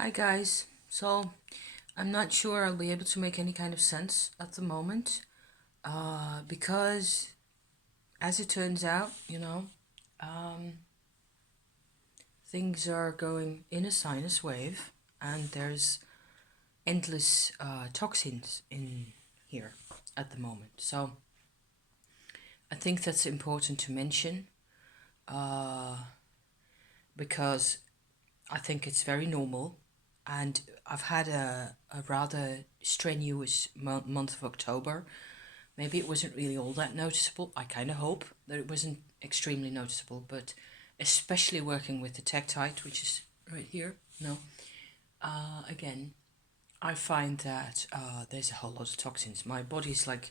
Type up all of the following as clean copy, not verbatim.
Hi guys. So I'm not sure I'll be able to make any kind of sense at the moment, because as it turns out, um, things are going in a sinus wave, and there's endless toxins in here at the moment. So I think that's important to mention, uh, because I think it's very normal, and I've had a rather strenuous month of October. Maybe it wasn't really all that noticeable. I kind of hope that it wasn't extremely noticeable, but especially working with the Tektite, which is right here. No, again, I find that there's a whole lot of toxins. My body's like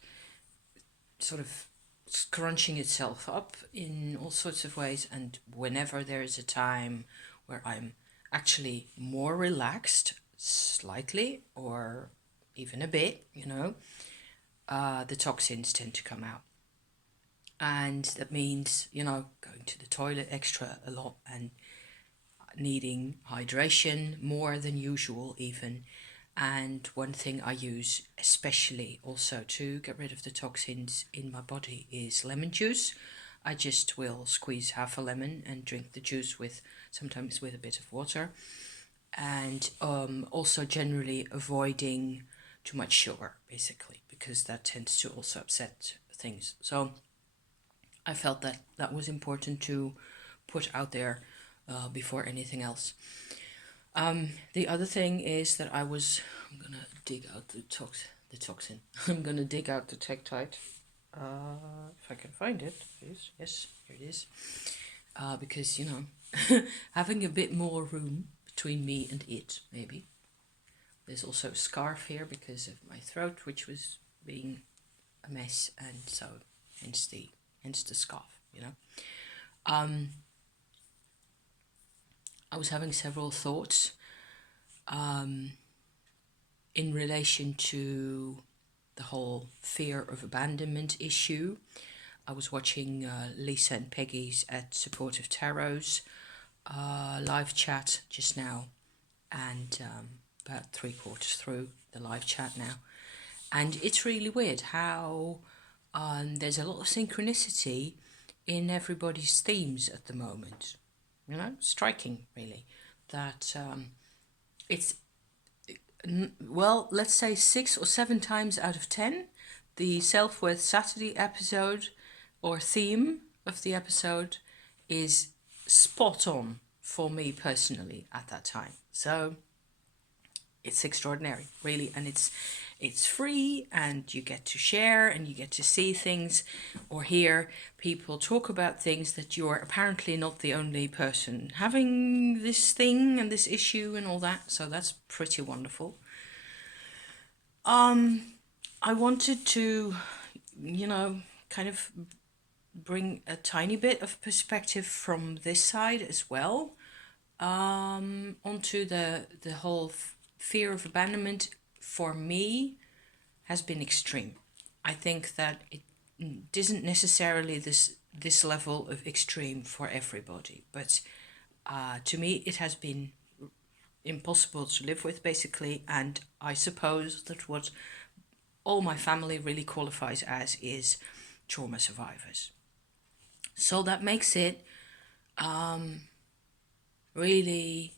sort of scrunching itself up in all sorts of ways, and whenever there is a time where I'm actually more relaxed, slightly or even a bit, the toxins tend to come out. And that means, going to the toilet extra a lot and needing hydration more than usual, even. And one thing I use especially also to get rid of the toxins in my body is lemon juice. I just will squeeze half a lemon and drink the juice with sometimes with a bit of water. And also generally avoiding too much sugar, basically, because that tends to also upset things. So I felt that that was important to put out there before anything else. The other thing is that I'm gonna dig out the toxin. I'm gonna dig out the Tektite. If I can find it, please. Yes, here it is. Because, having a bit more room between me and it, maybe. There's also a scarf here because of my throat, which was being a mess, and so hence the scarf, Um, I was having several thoughts in relation to the whole fear of abandonment issue. I was watching Lisa and Peggy's at Supportive Tarot's live chat just now, and about 3/4 through the live chat now. And it's really weird how there's a lot of synchronicity in everybody's themes at the moment. Striking, really, that it's well, let's say 6 or 7 times out of 10, the Self Worth Saturday episode or theme of the episode is spot on for me personally at that time. So it's extraordinary, really, and it's free, and you get to share and you get to see things or hear people talk about things that you're apparently not the only person having this thing and this issue and all that. So that's pretty wonderful. I wanted to, kind of bring a tiny bit of perspective from this side as well, onto the whole fear of abandonment. For me, has been extreme. I think that it isn't necessarily this level of extreme for everybody, but to me it has been impossible to live with, basically. And I suppose that what all my family really qualifies as is trauma survivors. So that makes it really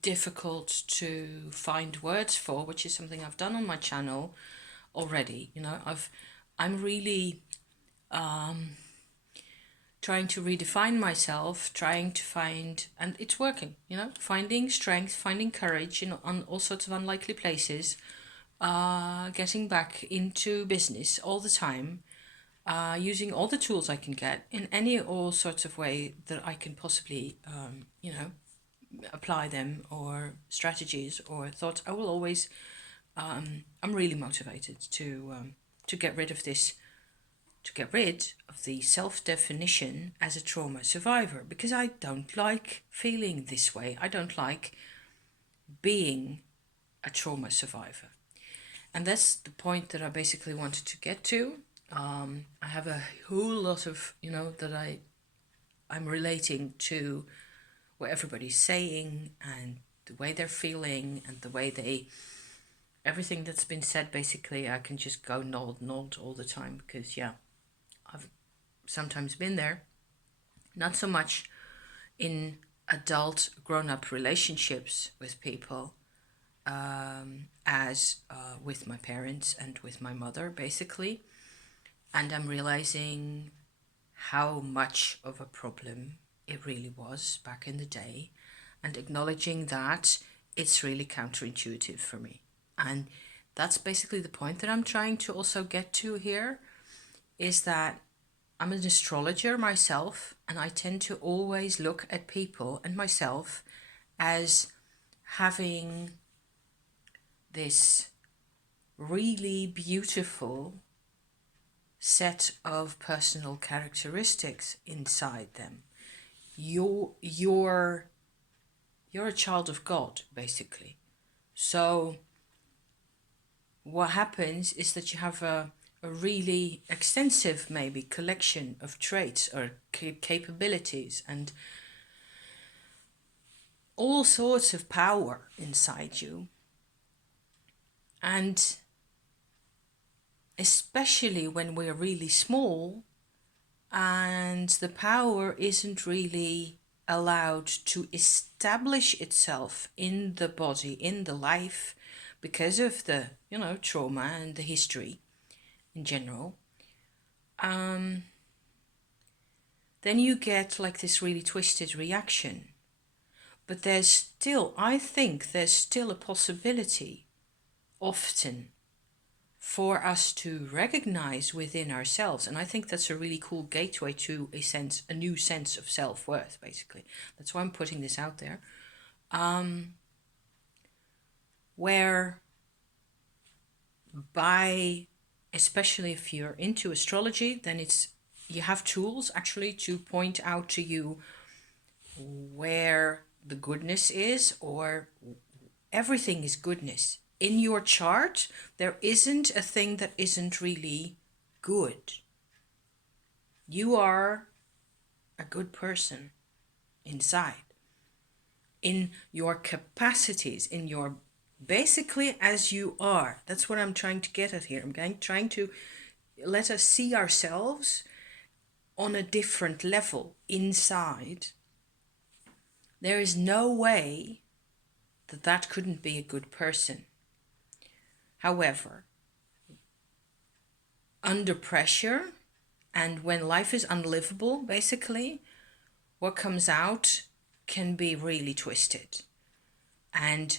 difficult to find words for, which is something I've done on my channel already. I'm really trying to redefine myself, trying to find, and it's working, finding strength, finding courage in on all sorts of unlikely places, getting back into business all the time, using all the tools I can get in any all sorts of way that I can possibly, apply them, or strategies or thoughts. I will always, I'm really motivated to get rid of this, to get rid of the self-definition as a trauma survivor, because I don't like feeling this way. I don't like being a trauma survivor. And that's the point that I basically wanted to get to. I have a whole lot of, that I'm relating to what everybody's saying, and the way they're feeling and the way they, everything that's been said, basically, I can just go nod all the time because, yeah, I've sometimes been there. Not so much in adult grown-up relationships with people as with my parents and with my mother, basically. And I'm realizing how much of a problem it really was back in the day, and acknowledging that it's really counterintuitive for me. And that's basically the point that I'm trying to also get to here, is that I'm an astrologer myself, and I tend to always look at people and myself as having this really beautiful set of personal characteristics inside them. You're a child of God, basically. So what happens is that you have a really extensive, maybe, collection of traits or capabilities and all sorts of power inside you. And especially when we're really small and the power isn't really allowed to establish itself in the body, in the life, because of the, trauma and the history in general, then you get like this really twisted reaction. But I think there's still a possibility often for us to recognize within ourselves. And I think that's a really cool gateway to a new sense of self-worth, basically. That's why I'm putting this out there. Where especially if you're into astrology, then you have tools actually to point out to you where the goodness is, or everything is goodness. In your chart, there isn't a thing that isn't really good. You are a good person inside. In your capacities, basically as you are. That's what I'm trying to get at here. I'm trying to let us see ourselves on a different level inside. There is no way that couldn't be a good person. However, under pressure and when life is unlivable, basically, what comes out can be really twisted. And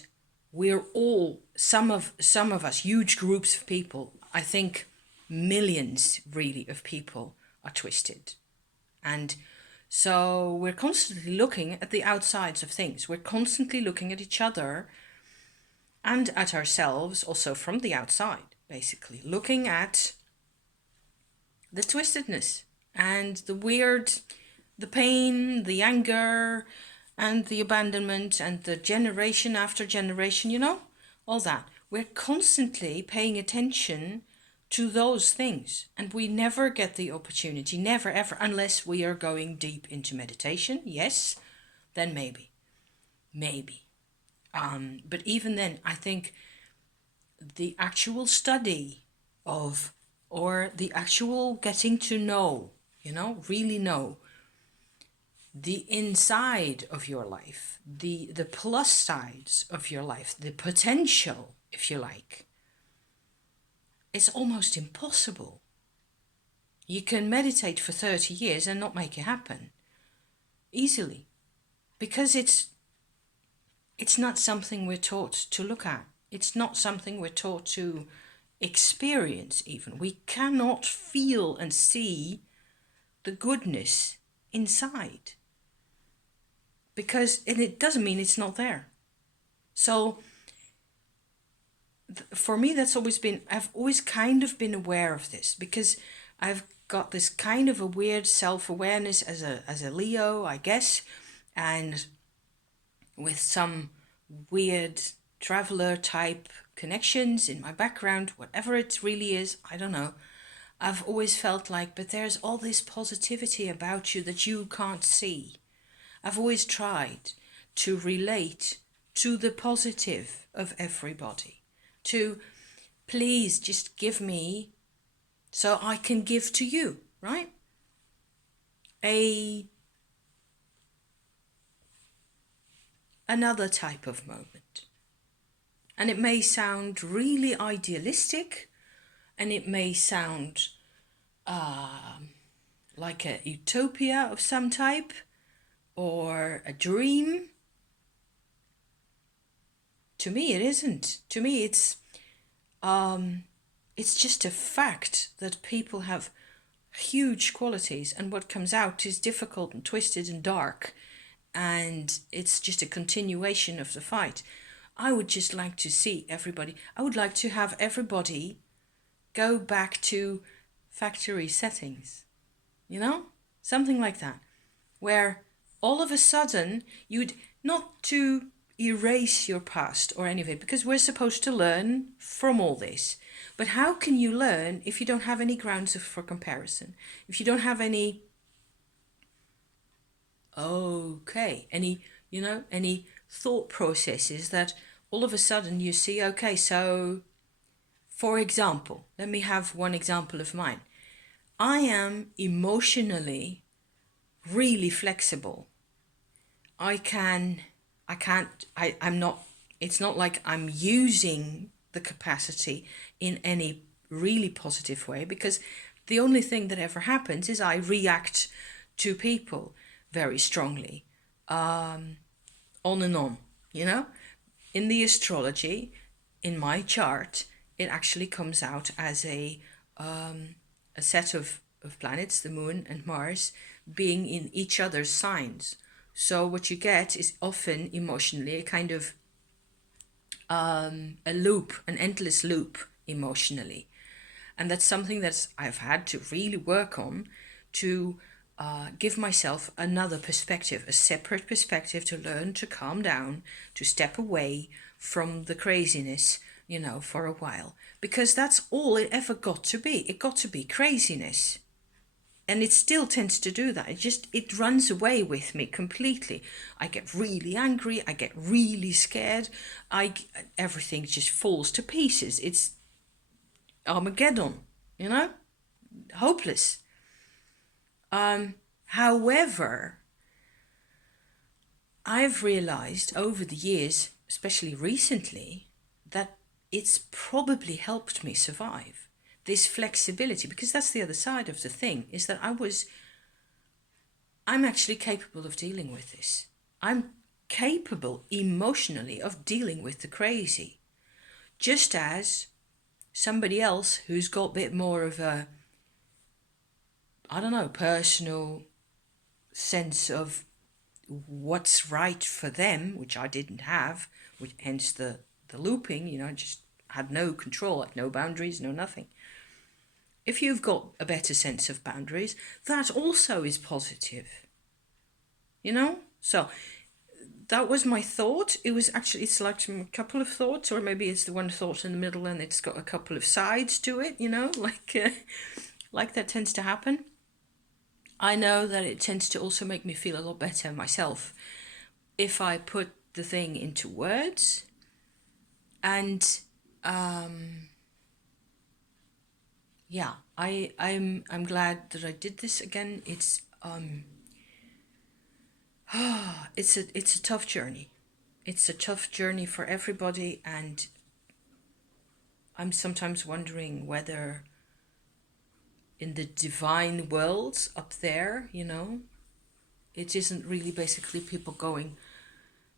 we're all, some of us, huge groups of people, I think millions really of people are twisted. And so we're constantly looking at the outsides of things. We're constantly looking at each other and at ourselves also from the outside, basically. Looking at the twistedness and the weird, the pain, the anger, and the abandonment, and the generation after generation, all that. We're constantly paying attention to those things, and we never get the opportunity, never ever, unless we are going deep into meditation. Yes, then maybe. But even then, I think the actual study of, or the actual getting to know, really know the inside of your life, the plus sides of your life, the potential, if you like, it's almost impossible. You can meditate for 30 years and not make it happen easily, because it's not something we're taught to look at. It's not something we're taught to experience even. We cannot feel and see the goodness inside, because it doesn't mean it's not there. So for me, I've always kind of been aware of this, because I've got this kind of a weird self-awareness as a Leo, I guess, and with some weird traveler type connections in my background, whatever it really is, I don't know. I've always felt like, but there's all this positivity about you that you can't see. I've always tried to relate to the positive of everybody, to please just give me so I can give to you, right? Another type of moment. And it may sound really idealistic, and it may sound like a utopia of some type or a dream. To me, it isn't. To me, it's just a fact that people have huge qualities, and what comes out is difficult and twisted and dark, and it's just a continuation of the fight. I would just like to see everybody, I would like to have everybody go back to factory settings, you know? Something like that, where all of a sudden you'd not to erase your past or any of it, because we're supposed to learn from all this. But how can you learn if you don't have any grounds for comparison? If you don't have any, any thought processes that all of a sudden you see, okay, so for example, let me have one example of mine. I am emotionally really flexible. I'm not, it's not like I'm using the capacity in any really positive way, because the only thing that ever happens is I react to people very strongly, on and on, you know? In the astrology, in my chart, it actually comes out as a set of planets, the moon and Mars, being in each other's signs. So what you get is often emotionally a kind of a loop, an endless loop emotionally. And that's something that I've had to really work on, to give myself another perspective, a separate perspective, to learn to calm down, to step away from the craziness, for a while. Because that's all it ever got to be. It got to be craziness. And it still tends to do that. It runs away with me completely. I get really angry. I get really scared. Everything just falls to pieces. It's Armageddon, hopeless. However, I've realized over the years, especially recently, that it's probably helped me survive this flexibility, because that's the other side of the thing, is that I'm actually capable of dealing with this. I'm capable emotionally of dealing with the crazy, just as somebody else who's got a bit more of a, personal sense of what's right for them, which I didn't have, hence the looping, I just had no control, had no boundaries, no nothing. If you've got a better sense of boundaries, that also is positive, So that was my thought. It's like a couple of thoughts, or maybe it's the one thought in the middle and it's got a couple of sides to it, like that tends to happen. I know that it tends to also make me feel a lot better myself if I put the thing into words. And I'm glad that I did this again. It's it's a tough journey. It's a tough journey for everybody, and I'm sometimes wondering whether in the divine worlds up there, it isn't really basically people going,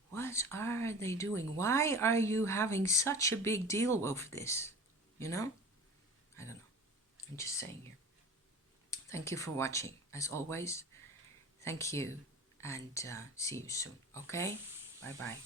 what are they doing? Why are you having such a big deal over this? I don't know. I'm just saying here. Thank you for watching. As always, thank you, and see you soon. Okay? Bye-bye.